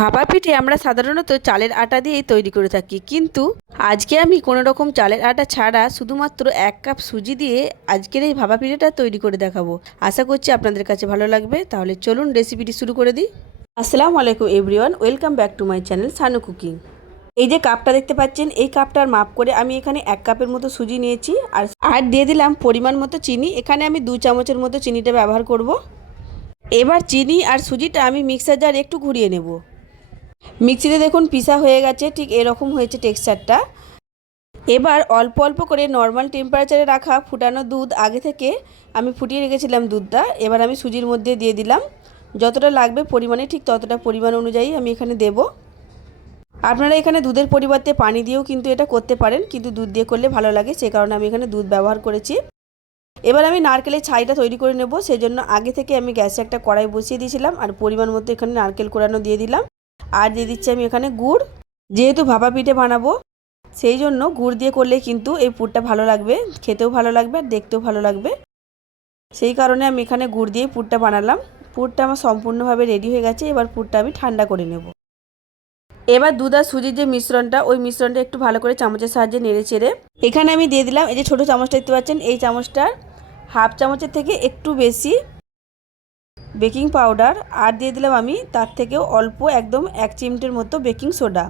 ভাপা পিঠে আমরা সাধারণত চালের আটা দিয়েই তৈরি করে থাকি, কিন্তু আজকে আমি কোনো রকম চালের আটা ছাড়া শুধুমাত্র 1 কাপ সুজি দিয়ে আজকের এই ভাপা পিঠেটা তৈরি করে দেখাবো। আশা করছি আপনাদের কাছে ভালো লাগবে। তাহলে চলুন রেসিপিটি শুরু করে দিই। আসসালামু আলাইকুম everyone, welcome back to my channel Sanu cooking. এই যে কাপটা দেখতে পাচ্ছেন, এই কাপটার মাপ করে আমি এখানে 1 কাপের মতো সুজি নিয়েছি আর দিয়ে দিলাম পরিমাণ মতো চিনি। এখানে আমি 2 চামচের মতো চিনিটা ব্যবহার করব। এবার চিনি আর সুজিটা আমি মিক্সার জারে একটু ঘুরিয়ে নেব। মিক্সিতে দেখুন পিসা হয়ে গেছে, ঠিক এরকম হয়েছে টেক্সচারটা। এবার অল্প অল্প করে নর্মাল টেম্পারেচারে রাখা ফুটানো দুধ আগে থেকে আমি ফুটিয়ে রেখেছিলাম দুধটা, এবার আমি সুজির মধ্যে দিয়ে দিলাম। যতটা লাগবে পরিমাণে ঠিক ততটা পরিমাণ অনুযায়ী আমি এখানে দেব। আপনারা এখানে দুধের পরিবর্তে পানি দিয়েও কিন্তু এটা করতে পারেন, কিন্তু দুধ দিয়ে করলে ভালো লাগে, সে কারণে আমি এখানে দুধ ব্যবহার করেছি। এবার আমি নারকেলের ছাইটা তৈরি করে নেব। সেজন্য আগে থেকে আমি গ্যাসে একটা কড়াই বসিয়ে দিয়েছিলাম আর পরিমাণ মতো এখানে নারকেল কোড়ানো দিয়ে দিলাম। আর দিয়ে দিচ্ছি আমি এখানে গুড়। যেহেতু ভাপা পিঠে বানাবো, সেই জন্য গুড় দিয়ে করলে কিন্তু এই পুরটা ভালো লাগবে, খেতেও ভালো লাগবে আর দেখতেও ভালো লাগবে। সেই কারণে আমি এখানে গুড় দিয়ে পুরটা বানালাম। পুরটা আমার সম্পূর্ণভাবে রেডি হয়ে গেছে। এবার পুরটা আমি ঠান্ডা করে নেব। এবার দুধ আর সুজির যে মিশ্রণটা, ওই মিশ্রণটা একটু ভালো করে চামচের সাহায্যে নেড়ে চেড়ে এখানে আমি দিয়ে দিলাম, এই যে ছোটো চামচটা দেখতে পাচ্ছেন, এই চামচটার হাফ চামচের থেকে একটু বেশি বেকিং পাউডার। আর দিয়ে দিলাম আমি তার থেকেও অল্প, একদম 1 চিমটের মতো বেকিং সোডা।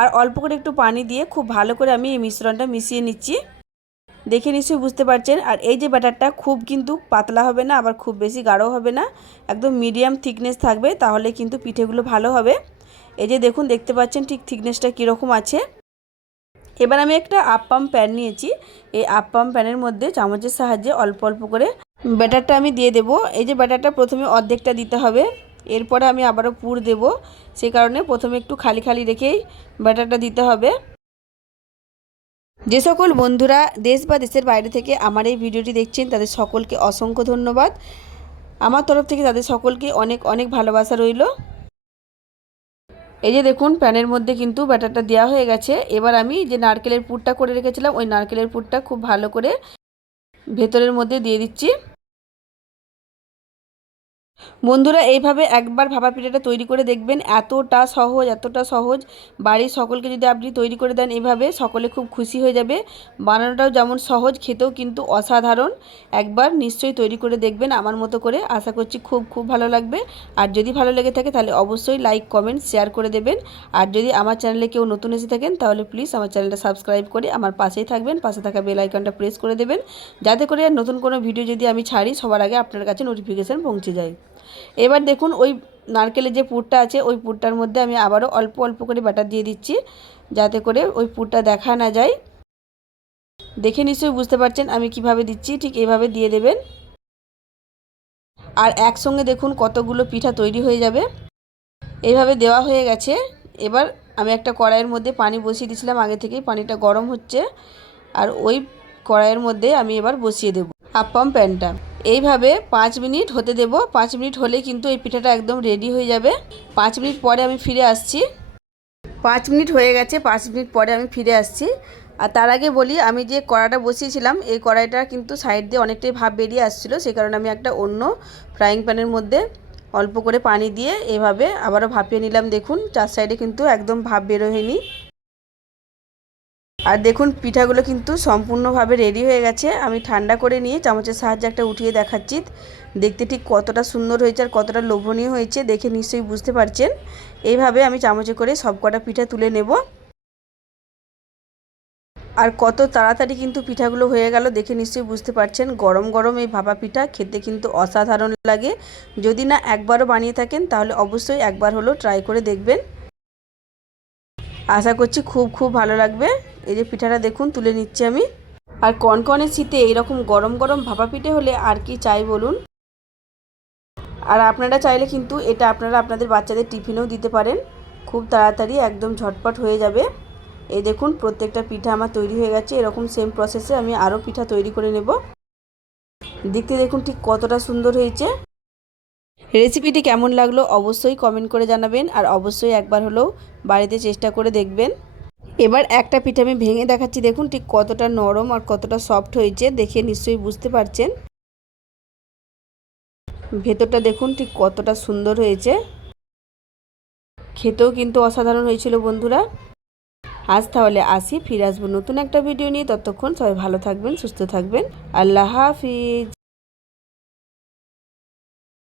আর অল্প করে একটু পানি দিয়ে খুব ভালো করে আমি এই মিশ্রণটা মিশিয়ে নিচ্ছি। দেখে নিশ্চয়ই বুঝতে পারছেন। আর এই যে ব্যাটারটা খুব কিন্তু পাতলা হবে না, আবার খুব বেশি গাঢ় হবে না, একদম মিডিয়াম থিকনেস থাকবে, তাহলে কিন্তু পিঠেগুলো ভালো হবে। এই যে দেখুন, দেখতে পাচ্ছেন ঠিক থিকনেসটা কীরকম আছে। এবার আমি একটা আপ্পাম প্যান নিয়েছি। এই আপ্পাম প্যানের মধ্যে চামচের সাহায্যে অল্প অল্প করে ব্যাটারটা আমি দিয়ে দেব। এই যে ব্যাটারটা প্রথমে অর্ধেকটা দিতে হবে, এরপরে আমি আবারও পুর দেব। সেই কারণে প্রথমে একটু খালি খালি রেখেই ব্যাটারটা দিতে হবে। যে সকল বন্ধুরা দেশ বা দেশের বাইরে থেকে আমার এই ভিডিওটি দেখছেন, তাদের সকলকে অসংখ্য ধন্যবাদ। আমার তরফ থেকে তাদের সকলকে অনেক অনেক ভালোবাসা রইল। এই যে দেখুন, প্যানের মধ্যে কিন্তু ব্যাটারটা দেওয়া হয়ে গেছে। এবার আমি যে নারকেলের পুরটা করে রেখেছিলাম, ওই নারকেলের পুরটা খুব ভালো করে ভেতরের মধ্যে দিয়ে দিচ্ছি। বন্ধুরা এইভাবে একবার ভাপা পিঠাটা তৈরি করে দেখবেন, এতটা সহজ, এতটা সহজ। বাড়ির সকলকে যদি আপনি তৈরি করে দেন এইভাবে, সকলে খুব খুশি হয়ে যাবে। বানানোটাও যেমন সহজ, খেতেও কিন্তু অসাধারণ। একবার নিশ্চয়ই তৈরি করে দেখবেন আমার মতো করে। আশা করছি খুব খুব ভালো লাগবে। আর যদি ভালো লেগে থাকে তাহলে অবশ্যই লাইক, কমেন্ট, শেয়ার করে দেবেন। আর যদি আমার চ্যানেলে কেউ নতুন এসে থাকেন তাহলে প্লিজ আমার চ্যানেলটা সাবস্ক্রাইব করে আমার পাশেই থাকবেন। পাশে থাকা বেল আইকনটা প্রেস করে দেবেন, যাতে করে নতুন কোনো ভিডিও যদি আমি ছাড়ি সবার আগে আপনার কাছে নোটিফিকেশান পৌঁছে যায়। এবার দেখুন, ওই নারকেলের যে পুরটা আছে, ওই পুরটার মধ্যে আমি আবারও অল্প অল্প করে বাটার দিয়ে দিচ্ছি, যাতে করে ওই পুরটা দেখা না যায়। দেখে নিশ্চয়ই বুঝতে পারছেন আমি কিভাবে দিচ্ছি, ঠিক এইভাবে দিয়ে দেবেন। আর একসঙ্গে দেখুন কতগুলো পিঠা তৈরি হয়ে যাবে। এইভাবে দেওয়া হয়ে গেছে। এবার আমি একটা কড়াইয়ের মধ্যে পানি বসিয়ে দিয়েছিলাম আগে থেকেই, পানিটা গরম হচ্ছে। আর ওই কড়াইয়ের মধ্যে আমি এবার বসিয়ে দেব আপ্পাম প্যানটা। এইভাবে 5 মিনিট হতে দেব। 5 মিনিট হলে কিন্তু এই পিঠাটা একদম রেডি হয়ে যাবে। 5 মিনিট পরে আমি ফিরে আসছি। 5 মিনিট হয়ে গেছে। 5 মিনিট পরে আমি ফিরে আসছি। আর তার আগে বলি, আমি যে কড়াইটা বসিয়েছিলাম, এই কড়াইটা কিন্তু সাইড দিয়ে অনেকটাই ভাপ বেরিয়ে আসছিলো। সেই কারণে আমি একটা অন্য ফ্রাইং প্যানের মধ্যে অল্প করে পানি দিয়ে এভাবে আবারও ভাপিয়ে নিলাম। দেখুন, 4 সাইডে কিন্তু একদম ভাপ বের হয়নি। আর দেখুন, পিঠাগুলো কিন্তু সম্পূর্ণভাবে রেডি হয়ে গেছে। আমি ঠান্ডা করে নিয়ে চামচের সাহায্যে একটা উঠিয়ে দেখাচ্ছি, দেখতে ঠিক কতটা সুন্দর হয়েছে আর কতটা লোভনীয় হয়েছে, দেখে নিশ্চয়ই বুঝতে পারছেন। এইভাবে আমি চামচে করে সবকটা পিঠা তুলে নেব। আর কত তাড়াতাড়ি কিন্তু পিঠাগুলো হয়ে গেল, দেখে নিশ্চয়ই বুঝতে পারছেন। গরম গরম এই ভাপা পিঠা খেতে কিন্তু অসাধারণ লাগে। যদি না একবারও বানিয়ে থাকেন তাহলে অবশ্যই একবার হলেও ট্রাই করে দেখবেন। আশা করছি খুব খুব ভালো লাগবে। এই যে পিঠাটা দেখুন তুলে নিচ্ছি আমি। আর কনকনে শীতে এইরকম গরম গরম ভাপা পিঠে হলে আর কি চাই বলুন। আর আপনারা চাইলে কিন্তু এটা আপনারা আপনাদের বাচ্চাদের টিফিনেও দিতে পারেন, খুব তাড়াতাড়ি একদম ঝটপট হয়ে যাবে। এই দেখুন, প্রত্যেকটা পিঠা আমার তৈরি হয়ে গেছে। এরকম সেম প্রসেসে আমি আরও পিঠা তৈরি করে নেব। দেখতে দেখুন ঠিক কতটা সুন্দর হয়েছে। রেসিপিটি কেমন লাগলো অবশ্যই কমেন্ট করে জানাবেন, আর অবশ্যই একবার হলেও বাড়িতে চেষ্টা করে দেখবেন। এবার একটা পিঠা আমি ভেঙে দেখাচ্ছি, দেখুন ঠিক কতটা নরম আর কতটা সফট হয়েছে, দেখে নিশ্চয়ই বুঝতে পারছেন। ভেতরটা দেখুন ঠিক কতটা সুন্দর হয়েছে। খেতেও কিন্তু অসাধারণ হয়েছিল বন্ধুরা। আজ তাহলে আসি, ফিরে আসবো নতুন একটা ভিডিও নিয়ে। ততক্ষণ সবাই ভালো থাকবেন, সুস্থ থাকবেন। আল্লাহ হাফিজ।